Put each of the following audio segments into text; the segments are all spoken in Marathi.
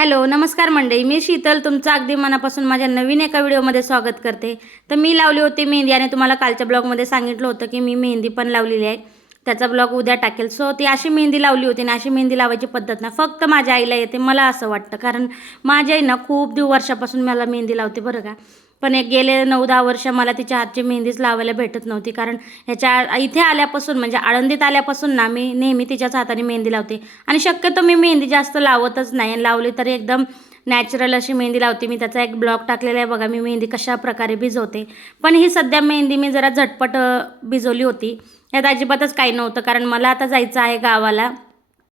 हॅलो, नमस्कार मंडळी. मी शीतल तुमचं अगदी मनापासून माझ्या नवीन एका व्हिडिओमध्ये स्वागत करते. तर मी लावली होती मेहंदी आणि तुम्हाला कालच्या ब्लॉगमध्ये सांगितलं होतं की मी मेहंदी पण लावलेली आहे. त्याचा ब्लॉग उद्या टाकेल. सो ती अशी मेहंदी लावली होती आणि अशी मेहंदी लावायची पद्धत ना फक्त माझ्या आईला येते, मला असं वाटतं. कारण माझी आई ना खूप वर्षापासून मला मेहंदी लावते बरं का. पण एक गेले 9-10 वर्ष मला तिच्या हातची मेहंदीच लावायला भेटत नव्हती. कारण ह्याच्या इथे आल्यापासून म्हणजे आळंदीत आल्यापासून ना मी नेहमी तिच्याच हाताने मेहंदी लावते. आणि शक्यतो मी मेहंदी जास्त लावतच नाही, आणि लावली तरी एकदम नॅचरल अशी मेहंदी लावते मी. त्याचा एक ब्लॉग टाकलेला आहे बघा, मी मेहंदी कशा प्रकारे भिजवते. पण ही सध्या मेहंदी मी जरा झटपट भिजवली होती. यात अजिबातच काही नव्हतं, कारण मला आता जायचं आहे गावाला.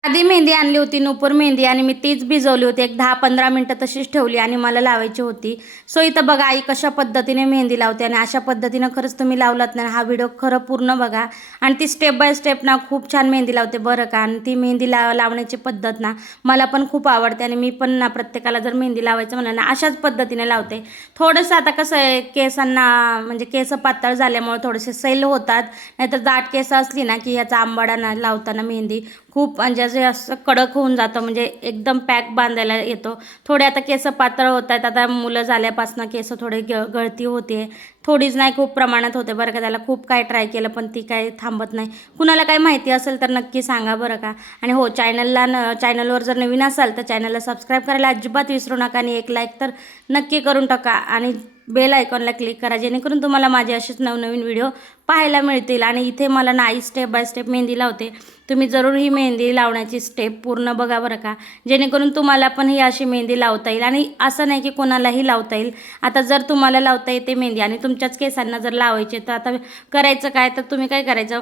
आधी मेहंदी आणली होती नुपूर मेहंदी, आणि मी तीच भिजवली होती. एक 10-15 मिनटं तशीच ठेवली आणि मला लावायची होती. सो इथं बघा आई कशा पद्धतीने मेहंदी लावते, आणि अशा पद्धतीनं खरंच तुम्ही लावलात ना हा व्हिडिओ खरं पूर्ण बघा. आणि ती स्टेप बाय स्टेप ना खूप छान मेहंदी लावते बरं का. आणि ती मेहंदी लावण्याची पद्धत ना मला पण खूप आवडते, आणि मी पण ना प्रत्येकाला जर मेहंदी लावायचं म्हणलं ना अशाच पद्धतीने लावते. थोडंसं आता कसं आहे, केसांना म्हणजे केस पातळ झाल्यामुळे थोडेसे सैल होतात. नाहीतर दाट केस असली ना की याचा आंबाडा ना लावताना मेहंदी खूप म्हणजे असं कडक होऊन जातं, म्हणजे एकदम पॅक बांधायला येतो. थोडे आता केस पातळ होत आहेत, आता मुलं झाल्यापासून केस थोडे गळती होते. थोडीच नाही, खूप प्रमाणात होते बरं का. त्याला खूप काय ट्राय केलं पण ती काय थांबत नाही. कुणाला काही माहिती असेल तर नक्की सांगा बरं का. आणि हो, चॅनलवर जर नवीन असाल तर चॅनलला सबस्क्राईब करायला अजिबात विसरू नका, आणि एक लाईक तर नक्की करून टाका, आणि बेल आयकॉनला क्लिक करा, जेणेकरून तुम्हाला माझे असेच नवनवीन व्हिडिओ पाहायला मिळतील. आणि इथे मला नाही स्टेप बाय स्टेप मेहंदी लावते. तुम्ही जरूर ही मेहंदी लावण्याची स्टेप पूर्ण बघा बरं का, जेणेकरून तुम्हाला पण ही अशी मेहंदी लावता येईल. आणि असं नाही की कोणालाही लावता येईल. आता जर तुम्हाला लावता येते मेहंदी आणि तुमच्याच केसांना जर लावायचे, तर आता करायचं काय, तर तुम्ही काय करायचं,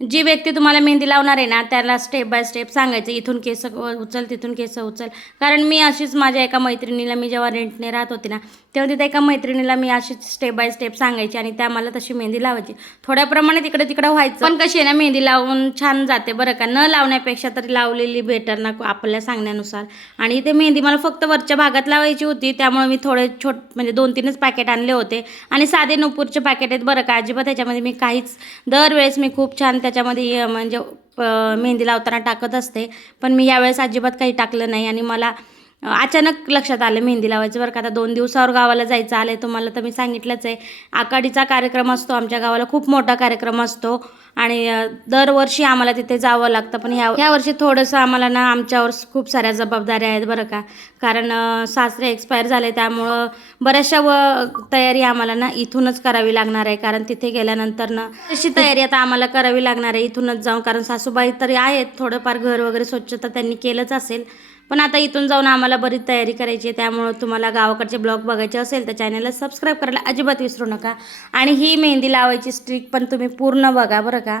जी व्यक्ती तुम्हाला मेहंदी लावणार आहे ना त्याला स्टेप बाय स्टेप सांगायचं, इथून केस उचल, तिथून केस उचल. कारण मी अशीच माझ्या एका मैत्रिणीला, मी जेव्हा रेंटने राहत होते ना तेव्हा तिथे एका मैत्रिणीला मी अशीच स्टेप बाय स्टेप सांगायची, आणि त्या मला तशी मेहंदी लावायची. थोड्या प्रमाणात इकडे तिकडे व्हायचं, पण कशी आहे ना मेहंदी लावून छान जाते बरं का. न लावण्यापेक्षा तरी लावलेली बेटर ना आपल्या सांगण्यानुसार. आणि इथे मेहंदी मला फक्त वरच्या भागात लावायची होती, त्यामुळे मी थोडे म्हणजे 2-3च पॅकेट आणले होते. आणि साधे नुपूरचे पॅकेट आहेत बरं का. अजिबात त्याच्यामध्ये मी काहीच, दरवेळेस मी खूप छान त्याच्यामध्ये म्हणजे मेहंदी लावताना टाकत असते, पण मी यावेळेस अजिबात काही टाकलं नाही. आणि मला अचानक लक्षात आलं मेहंदी लावायचं बरं का. आता 2 दिवसावर गावाला जायचं आलं आहे, तुम्हाला तर मी सांगितलंच आहे. आकाडीचा कार्यक्रम असतो आमच्या गावाला, खूप मोठा कार्यक्रम असतो, आणि दरवर्षी आम्हाला तिथे जावं लागतं. पण ह्या वर्षी थोडंसं आम्हाला ना आमच्यावर खूप साऱ्या जबाबदाऱ्या आहेत बरं का. कारण सासरे एक्सपायर झाले, त्यामुळं बऱ्याचशा तयारी आम्हाला ना इथूनच करावी लागणार आहे. कारण तिथे गेल्यानंतर ना तशी तयारी आता आम्हाला करावी लागणार आहे इथूनच जाऊन. कारण सासूबाई तरी आहेत, थोडंफार घर वगैरे स्वच्छता त्यांनी केलंच असेल, पण आता इथून जाऊन आम्हाला बरीच तयारी करायची आहे. त्यामुळं तुम्हाला गावाकडचे ब्लॉग बघायचे असेल तर चॅनलला सबस्क्राईब करायला अजिबात विसरू नका. आणि ही मेहंदी लावायची स्ट्रिक पण तुम्ही पूर्ण बघा बरं का.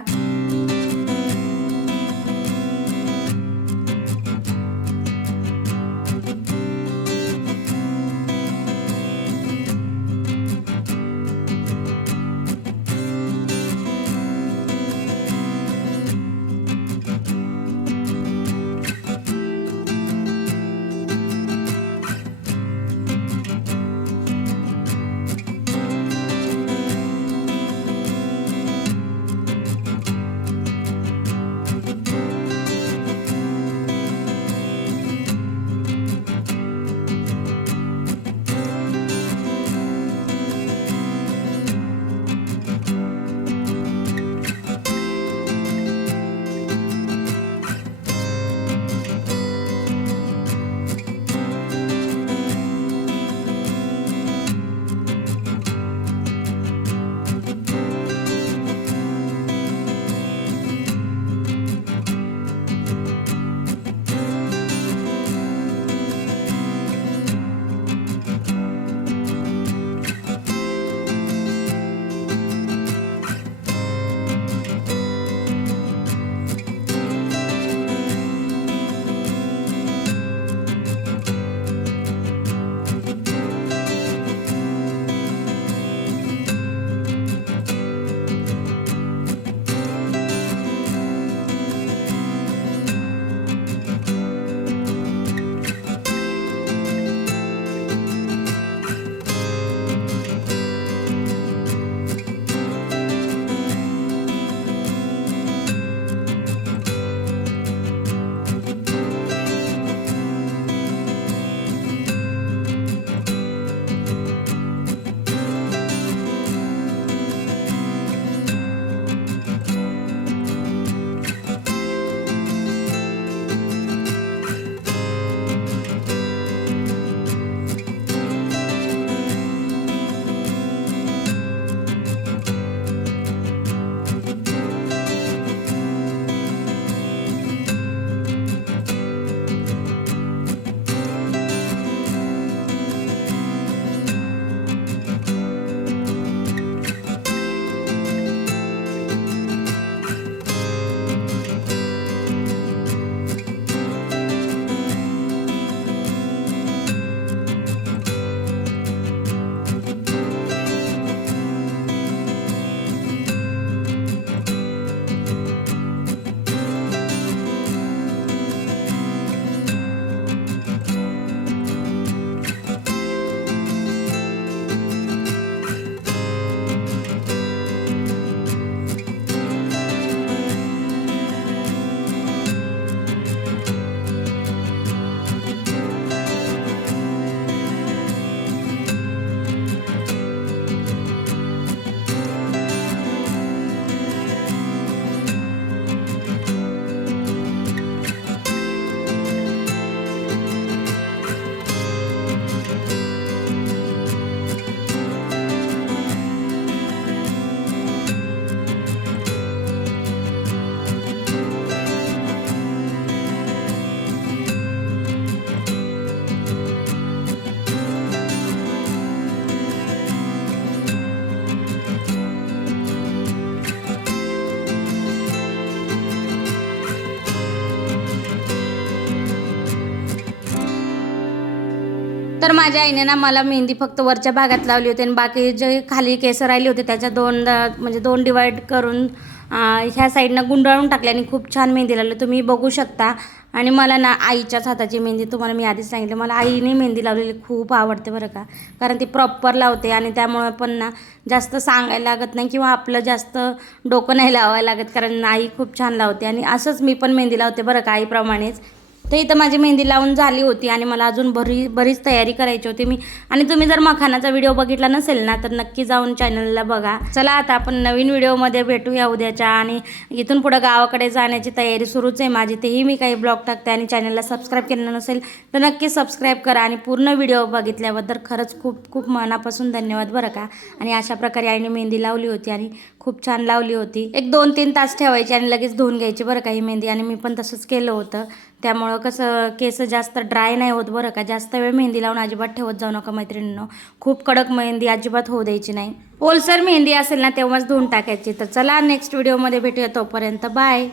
तर माझ्या आईने ना मला मेहंदी फक्त वरच्या भागात लावली होती आणि बाकी जे खाली केस राहिली होते त्याच्या दोन डिवाईड करून ह्या साईडनं गुंडाळून टाकले आणि खूप छान मेहंदी लावली तुम्ही बघू शकता. आणि मला ना आईच्याच हाताची मेहंदी तुम्हाला मी आधीच सांगितलं मला आईने मेहंदी लावलेली खूप आवडते बरं का, कारण ती प्रॉपर लावते आणि त्यामुळे पण ना जास्त सांगायला लागत नाही किंवा आपलं जास्त डोकं नाही लावायला लागत, कारण आई खूप छान लावते. आणि असंच मी पण मेहंदी लावते बरं का आईप्रमाणेच. तर इथं माझी मेहंदी लावून झाली होती आणि मला अजून बरीच तयारी करायची होती मी. आणि तुम्ही जर मखानाचा व्हिडिओ बघितला नसेल ना तर नक्की जाऊन चॅनलला बघा. चला आता आपण नवीन व्हिडिओमध्ये भेटूया उद्याच्या. आणि इथून पुढं गावाकडे जाण्याची तयारी सुरूच आहे माझी, तेही मी काही ब्लॉग टाकते. आणि चॅनलला सबस्क्राईब केलं नसेल तर नक्की सबस्क्राईब करा. आणि पूर्ण व्हिडिओ बघितल्याबद्दल खरंच खूप खूप मनापासून धन्यवाद बरं का. आणि अशा प्रकारे आईने मेहंदी लावली होती आणि खूप छान लावली होती. 1-2-3 तास ठेवायची आणि लगेच धुवून घ्यायची बरं का ही मेहंदी. आणि मी पण तसंच केलं होतं. त्यामुळं कसं केस जास्त ड्राय नाही होत बरं का. जास्त वेळ मेहंदी लावून अजिबात ठेवत जाऊ नका मैत्रिणींनो. खूप कडक मेहंदी अजिबात होऊ द्यायची नाही. ओलसर मेहंदी असेल ना तेव्हाच धुवून टाकायची. तर चला नेक्स्ट व्हिडिओमध्ये भेटूया, तोपर्यंत बाय.